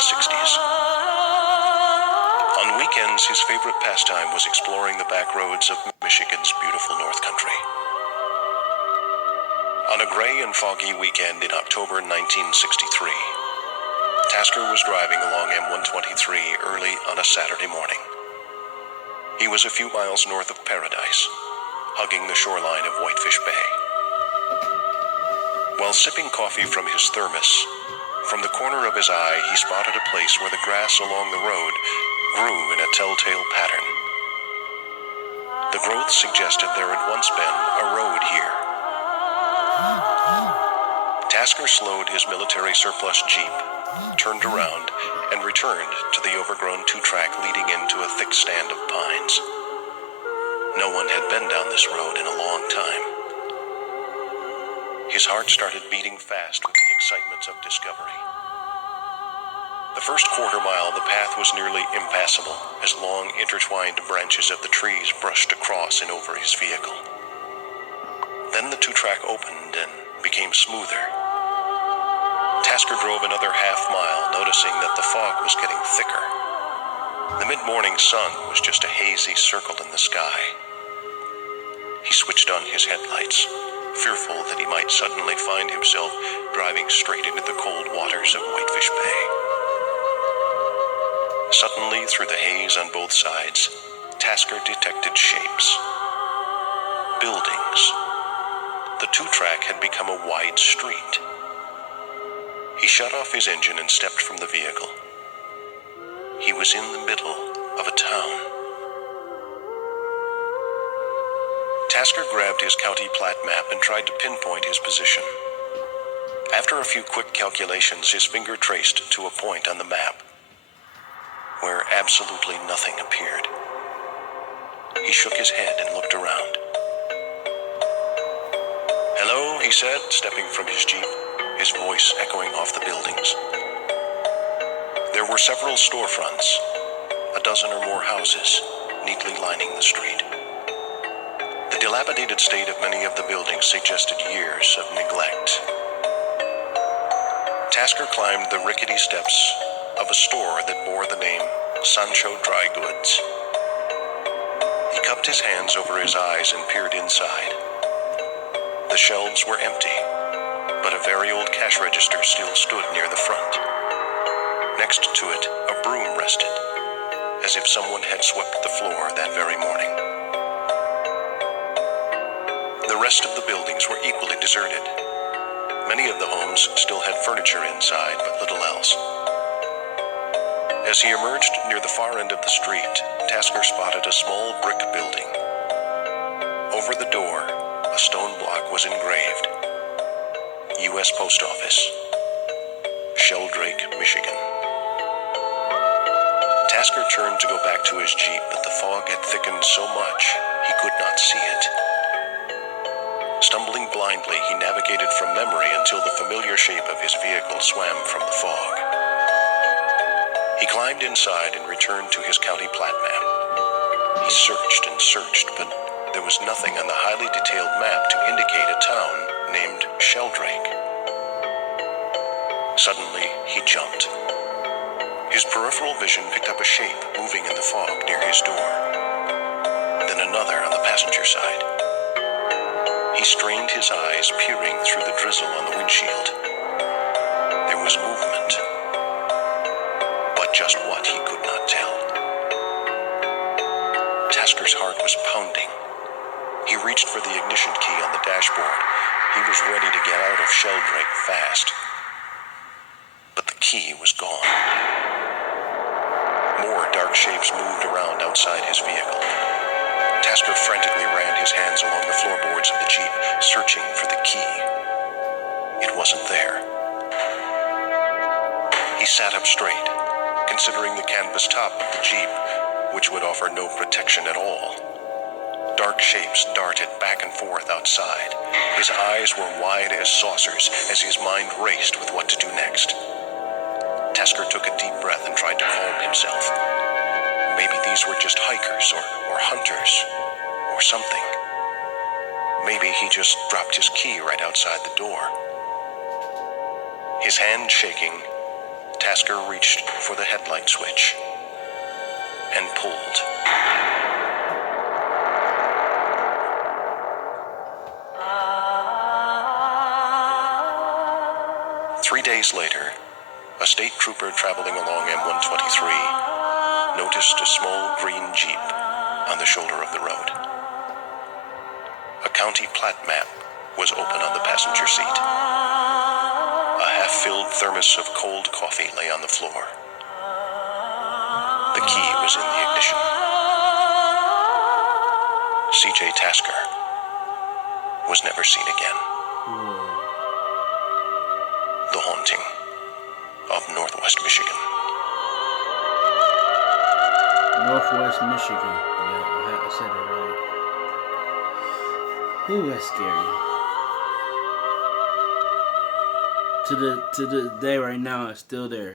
1960s. On weekends, his favorite pastime was exploring the back roads of Michigan's beautiful North Country. On a gray and foggy weekend in October 1963, Tasker was driving along M123 early on a Saturday morning. He was a few miles north of Paradise, hugging the shoreline of Whitefish Bay. While sipping coffee from his thermos, from the corner of his eye he spotted a place where the grass along the road grew in a telltale pattern. The growth suggested there had once been a road here. Tasker slowed his military surplus Jeep, turned around, and returned to the overgrown two-track leading into a thick stand of pines. No one had been down this road in a long time. His heart started beating fast with the excitement of discovery. The first quarter mile, the path was nearly impassable as long, intertwined branches of the trees brushed across and over his vehicle. Then the two-track opened and became smoother. Tasker drove another half-mile, noticing that the fog was getting thicker. The mid-morning sun was just a hazy circle in the sky. He switched on his headlights, fearful that he might suddenly find himself driving straight into the cold waters of Whitefish Bay. Suddenly, through the haze on both sides, Tasker detected shapes. Buildings. The two-track had become a wide street. He shut off his engine and stepped from the vehicle. He was in the middle of a town. Tasker grabbed his county plat map and tried to pinpoint his position. After a few quick calculations, his finger traced to a point on the map where absolutely nothing appeared. He shook his head and looked around. "Hello," he said, stepping from his Jeep, his voice echoing off the buildings. There were several storefronts, a dozen or more houses, neatly lining the street. The dilapidated state of many of the buildings suggested years of neglect. Tasker climbed the rickety steps of a store that bore the name Sancho Dry Goods. He cupped his hands over his eyes and peered inside. The shelves were empty, but a very old cash register still stood near the front. Next to it, a broom rested, as if someone had swept the floor that very morning. The rest of the buildings were equally deserted. Many of the homes still had furniture inside, but little else. As he emerged near the far end of the street, Tasker spotted a small brick building. Over the door, a stone block was engraved. U.S. Post Office, Sheldrake, Michigan. Tasker turned to go back to his Jeep, but the fog had thickened so much he could not see it. Stumbling blindly, he navigated from memory until the familiar shape of his vehicle swam from the fog. He climbed inside and returned to his county plat map. He searched and searched, but there was nothing on the highly detailed map to indicate a town named Sheldrake. Suddenly, he jumped. His peripheral vision picked up a shape moving in the fog near his door. Then another on the passenger side. He strained his eyes, peering through the drizzle on the windshield. There was movement, but just what he could not tell. Tasker's heart was pounding. He reached for the ignition key on the dashboard. He was ready to get out of Sheldrake fast. But the key was gone. More dark shapes moved around outside his vehicle. Tasker frantically ran his hands along the floorboards of the Jeep, searching for the key. It wasn't there. He sat up straight, considering the canvas top of the Jeep, which would offer no protection at all. Dark shapes darted back and forth outside. His eyes were wide as saucers as his mind raced with what to do next. Tasker took a deep breath and tried to calm himself. Maybe these were just hikers or hunters or something. Maybe he just dropped his key right outside the door. His hand shaking, Tasker reached for the headlight switch and pulled. Three days later, a state trooper traveling along M123 noticed a small green Jeep on the shoulder of the road. A county plat map was open on the passenger seat. A half-filled thermos of cold coffee lay on the floor. The key was in the ignition. C.J. Tasker was never seen again. The haunting of Northwest Michigan. Northwest Michigan. Yeah, I said it right. Ooh, that's scary. To the day right now, it's still there.